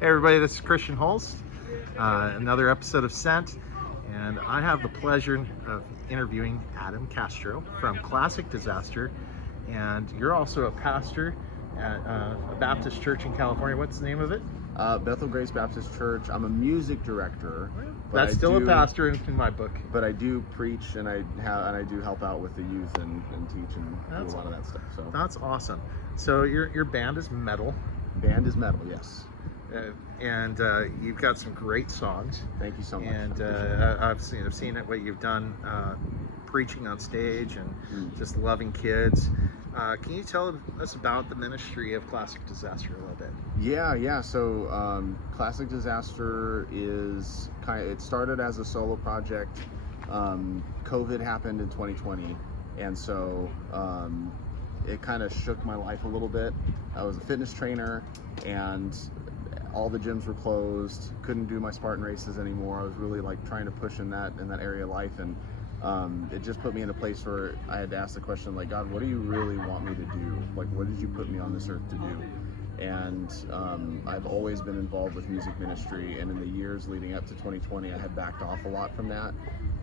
Hey everybody, this is Christian Holst, another episode of Sent, and I have the pleasure of interviewing Adam Castro from Classic Disaster, and you're also a pastor at a Baptist church in California. What's the name of it? Bethel Grace Baptist Church. I'm a music director. That's still a pastor in my book. But I do preach, and I do help out with the youth and teach and do a lot of that stuff. So that's awesome. So your band is metal. Band is metal, yes. And you've got some great songs. Thank you so much. And I've seen it, what you've done, preaching on stage and just loving kids. Can you tell us about the ministry of Classic Disaster a little bit? Yeah. So Classic Disaster is it started as a solo project. COVID happened in 2020, and so it kind of shook my life a little bit. I was a fitness trainer, and all the gyms were closed. Couldn't do my Spartan races anymore. I was really like trying to push in that area of life, and it just put me in a place where I had to ask the question, like, God, what do you really want me to do? Like, what did you put me on this earth to do? And I've always been involved with music ministry, and in the years leading up to 2020, I had backed off a lot from that.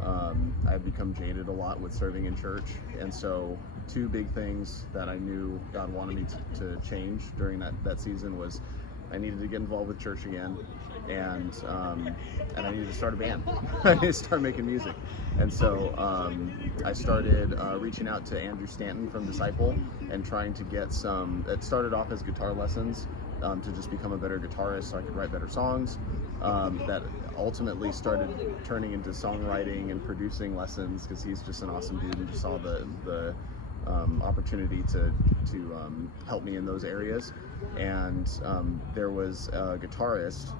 I had become jaded a lot with serving in church, and so two big things that I knew God wanted me to change during that season was I needed to get involved with church again, and I needed to start a band. I needed to start making music. And so I started reaching out to Andrew Stanton from Disciple and trying to get some. It started off as guitar lessons to just become a better guitarist so I could write better songs. That ultimately started turning into songwriting and producing lessons, because he's just an awesome dude and just saw the opportunity to help me in those areas. And there was a guitarist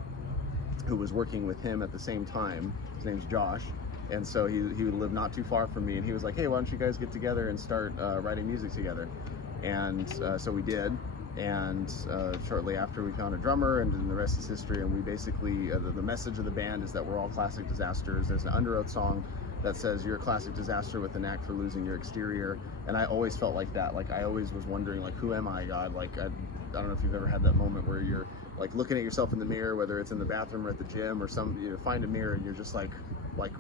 who was working with him at the same time. His name's Josh, and so he would live not too far from me, and he was like, hey, why don't you guys get together and start writing music together? And so we did, and shortly after we found a drummer, and then the rest is history. And we basically the message of the band is that we're all classic disasters. There's an Under Oath song that says you're a classic disaster with a knack for losing your exterior, and I always felt like that. Like, I always was wondering, like, who am I, God? Like, I don't know if you've ever had that moment where you're like looking at yourself in the mirror, whether it's in the bathroom or at the gym or find a mirror and you're just like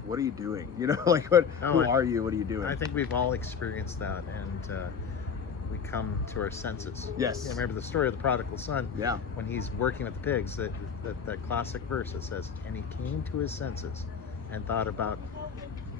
what are you doing? Like, who are you? What are you doing? I think we've all experienced that, and we come to our senses. Yes. I remember the story of the prodigal son. Yeah. When he's working with the pigs, that classic verse that says, and he came to his senses and thought about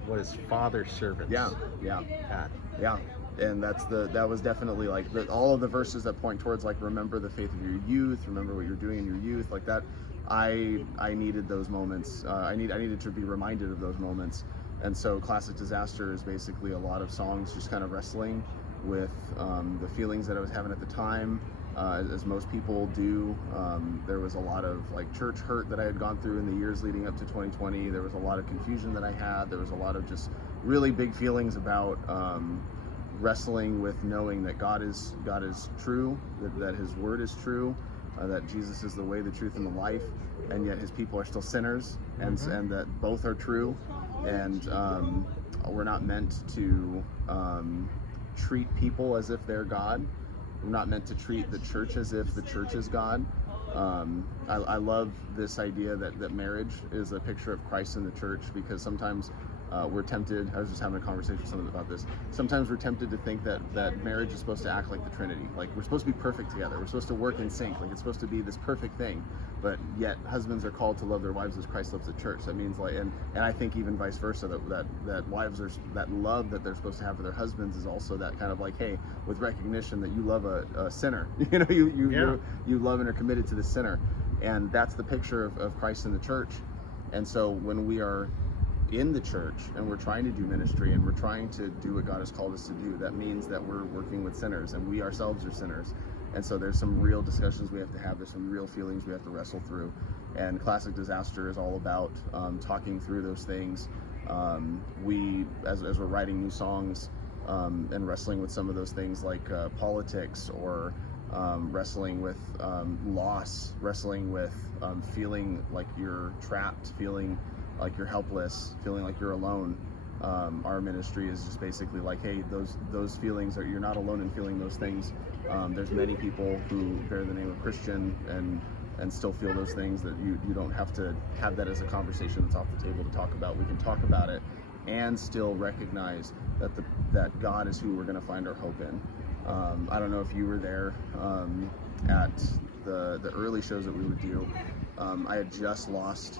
what his father's servants had. Yeah. And that was definitely like all of the verses that point towards, like, remember the faith of your youth, remember what you're doing in your youth, like that. I needed those moments. I needed to be reminded of those moments. And so Classic Disaster is basically a lot of songs just kind of wrestling with the feelings that I was having at the time, as most people do. There was a lot of like church hurt that I had gone through in the years leading up to 2020. There was a lot of confusion that I had. There was a lot of just really big feelings about wrestling with knowing that God is true, that His word is true, that Jesus is the way, the truth, and the life, and yet His people are still sinners, and that both are true, and we're not meant to treat people as if they're God. We're not meant to treat the church as if the church is God. I love this idea that marriage is a picture of Christ in the church, because sometimes we're tempted. I was just having a conversation with someone about this. Sometimes we're tempted to think that marriage is supposed to act like the Trinity. Like, we're supposed to be perfect together. We're supposed to work in sync. Like, it's supposed to be this perfect thing. But yet husbands are called to love their wives as Christ loves the church. That means, like, and I think even vice versa, that wives are, that love that they're supposed to have for their husbands is also that kind of like, hey, with recognition that you love a sinner. You love and are committed to the sinner. And that's the picture of Christ in the church. And so when we are in the church and we're trying to do ministry and we're trying to do what God has called us to do, that means that we're working with sinners, and we ourselves are sinners. And so there's some real discussions we have to have. There's some real feelings we have to wrestle through. And Classic Disaster is all about talking through those things. We, as we're writing new songs and wrestling with some of those things like politics, or wrestling with loss, wrestling with feeling like you're trapped, feeling like you're helpless, feeling like you're alone. Our ministry is just basically like, hey, those feelings are, you're not alone in feeling those things. There's many people who bear the name of Christian and and still feel those things, that you don't have to have that as a conversation that's off the table to talk about. We can talk about it and still recognize that God is who we're going to find our hope in. I don't know if you were there at the early shows that we would do. I had just lost,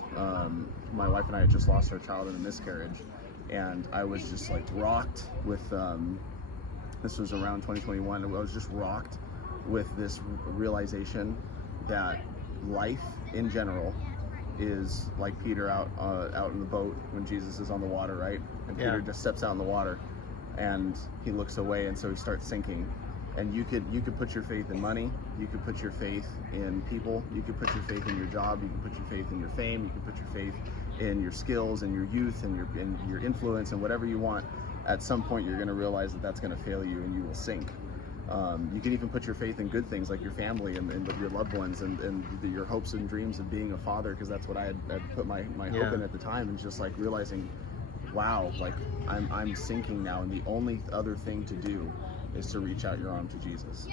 my wife and I had just lost our child in a miscarriage, and I was just like rocked with, this was around 2021, I was just rocked with this realization that life in general is like Peter out in the boat when Jesus is on the water, right? And Peter just steps out in the water and he looks away, and so he starts sinking. And you could put your faith in money, you could put your faith in people, you could put your faith in your job, you could put your faith in your fame, you could put your faith in your skills and your youth and your influence and whatever you want. At some point you're going to realize that that's going to fail you and you will sink. You can even put your faith in good things like your family and your loved ones and your hopes and dreams of being a father, because that's what I had put my hope in at the time, and just like realizing, wow, like I'm sinking now, and the only other thing to do is to reach out your arm to Jesus,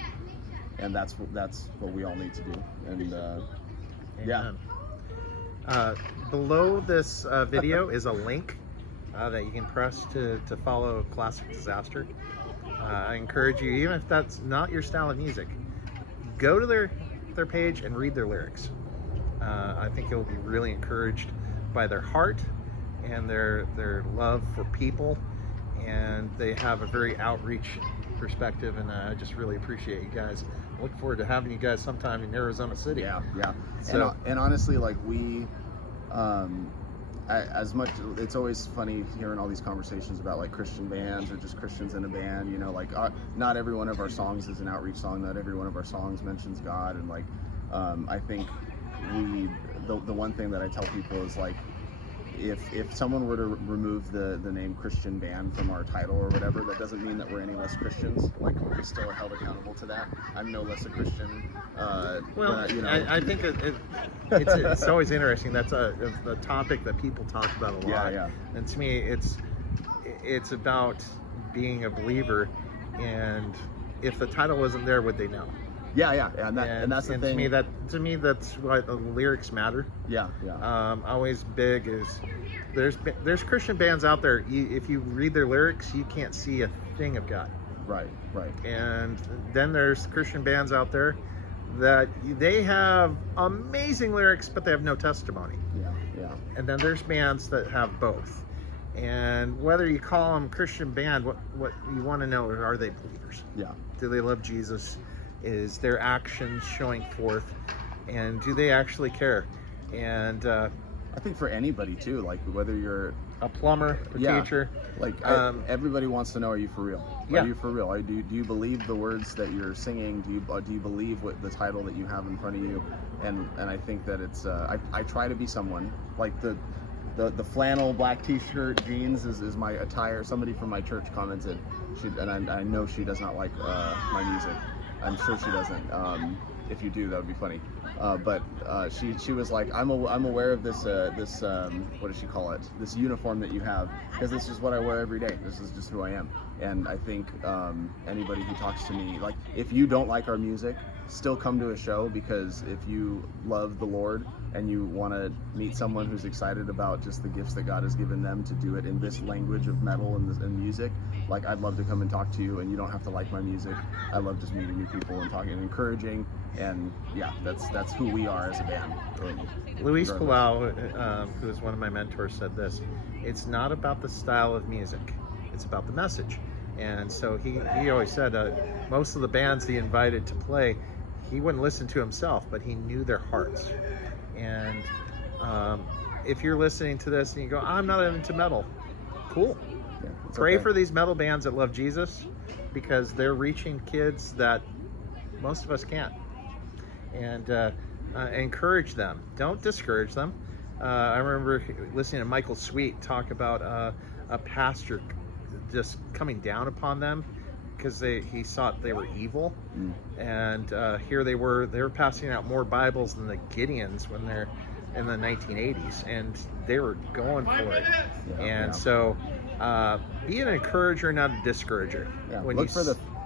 and that's what we all need to do. And below this video is a link that you can press to follow Classic Disaster. I encourage you, even if that's not your style of music, go to their page and read their lyrics. I think you'll be really encouraged by their heart and their love for people, and they have a very outreach perspective, and I just really appreciate you guys. I look forward to having you guys sometime in Arizona City. Yeah. So, and honestly, like we, as much, it's always funny hearing all these conversations about like Christian bands or just Christians in a band, you know, like not every one of our songs is an outreach song, not every one of our songs mentions God, and like I think the one thing that I tell people is like, if someone were to remove the name Christian band from our title or whatever, that doesn't mean that we're any less Christians. Like, we still are held accountable to that. I'm no less a Christian. Well, you know. I think it's always interesting. That's a topic that people talk about a lot. Yeah. And to me, it's about being a believer, and if the title wasn't there, would they know? Yeah, and that's the thing. To me, that's why the lyrics matter. Yeah. Always big is there's Christian bands out there. If you read their lyrics, you can't see a thing of God. Right. And then there's Christian bands out there that they have amazing lyrics, but they have no testimony. Yeah. And then there's bands that have both. And whether you call them Christian band, what you want to know is, are they believers? Yeah. Do they love Jesus? Is their actions showing forth, and do they actually care? And I think for anybody too, like whether you're a plumber, a teacher, like everybody wants to know, are you for real? Are you for real? Do you believe the words that you're singing? Do you believe what the title that you have in front of you? And I think that it's I try to be someone like the flannel black t-shirt jeans is my attire. Somebody from my church commented, and I know she does not like my music. I'm sure she doesn't. If you do, that would be funny. But she was like, I'm aware of this what does she call it? This uniform that you have, because this is what I wear every day. This is just who I am. And I think anybody who talks to me, like, if you don't like our music, still come to a show, because if you love the Lord and you want to meet someone who's excited about just the gifts that God has given them to do it in this language of metal and music, like, I'd love to come and talk to you, and you don't have to like my music. I love just meeting new people and talking and encouraging, and yeah, that's who we are as a band. Luis Palau, who is one of my mentors, said this: it's not about the style of music, it's about the message. And so he always said most of the bands he invited to play, he wouldn't listen to himself, but he knew their hearts. And if you're listening to this and you go, I'm not into metal, cool. Yeah, Pray for these metal bands that love Jesus, because they're reaching kids that most of us can't. And encourage them. Don't discourage them. I remember listening to Michael Sweet talk about a pastor just coming down upon them because he thought they were evil. And here they were passing out more Bibles than the Gideons when they're in the 1980s, and they were going for it. So be an encourager, not a discourager. Yeah.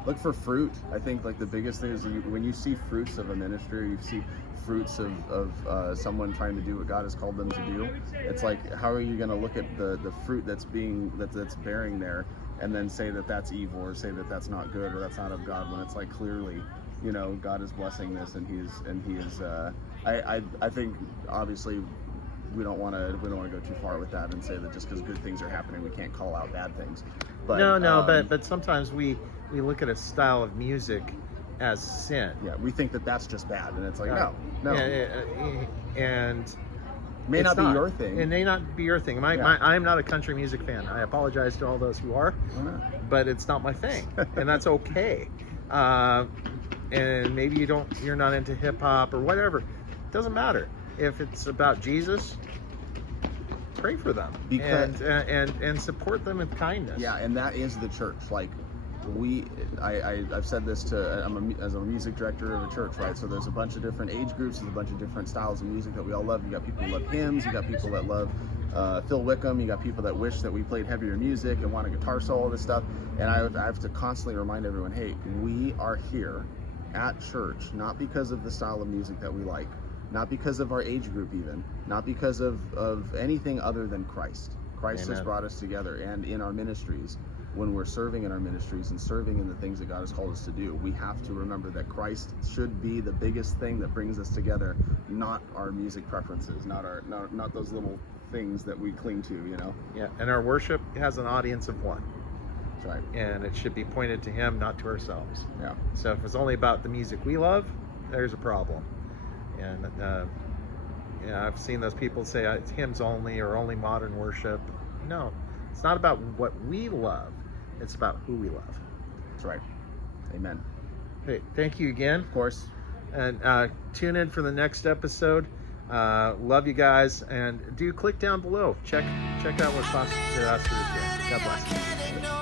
look for fruit. I think like the biggest thing is when you see fruits of a ministry, you see fruits of someone trying to do what God has called them to do. It's like, how are you going to look at the fruit that's bearing there, and then say that that's evil, or say that that's not good, or that's not of God, when it's like clearly, you know, God is blessing this, and he is. I think obviously we don't want to go too far with that and say that just because good things are happening we can't call out bad things. But but sometimes we look at a style of music as sin. Yeah, we think that that's just bad, and it's like no. And may not be your thing. It may not be your thing. I'm not a country music fan. I apologize to all those who are, but it's not my thing, and that's okay. And maybe you're not into hip hop or whatever. It doesn't matter. If it's about Jesus, pray for them and support them with kindness. Yeah, and that is the church. Like I've said this to as a music director of a church, right? So there's a bunch of different age groups, there's a bunch of different styles of music that we all love. You got people who love hymns, you got people that love Phil Wickham, you got people that wish that we played heavier music and want a guitar solo, all this stuff. And I have to constantly remind everyone, hey, we are here at church not because of the style of music that we like, not because of our age group even, not because of anything other than Christ. Christ Amen. Has brought us together, and in our ministries, when we're serving in our ministries and serving in the things that God has called us to do, we have to remember that Christ should be the biggest thing that brings us together, not our music preferences, not those little things that we cling to, you know? Yeah, and our worship has an audience of one. That's right. And it should be pointed to Him, not to ourselves. Yeah. So if it's only about the music we love, there's a problem. And I've seen those people say it's hymns only or only modern worship. No, it's not about what we love. It's about who we love. That's right. Amen. Hey, thank you again. Of course. And tune in for the next episode. Love you guys, and do click down below. Check out what Castro is doing. God bless.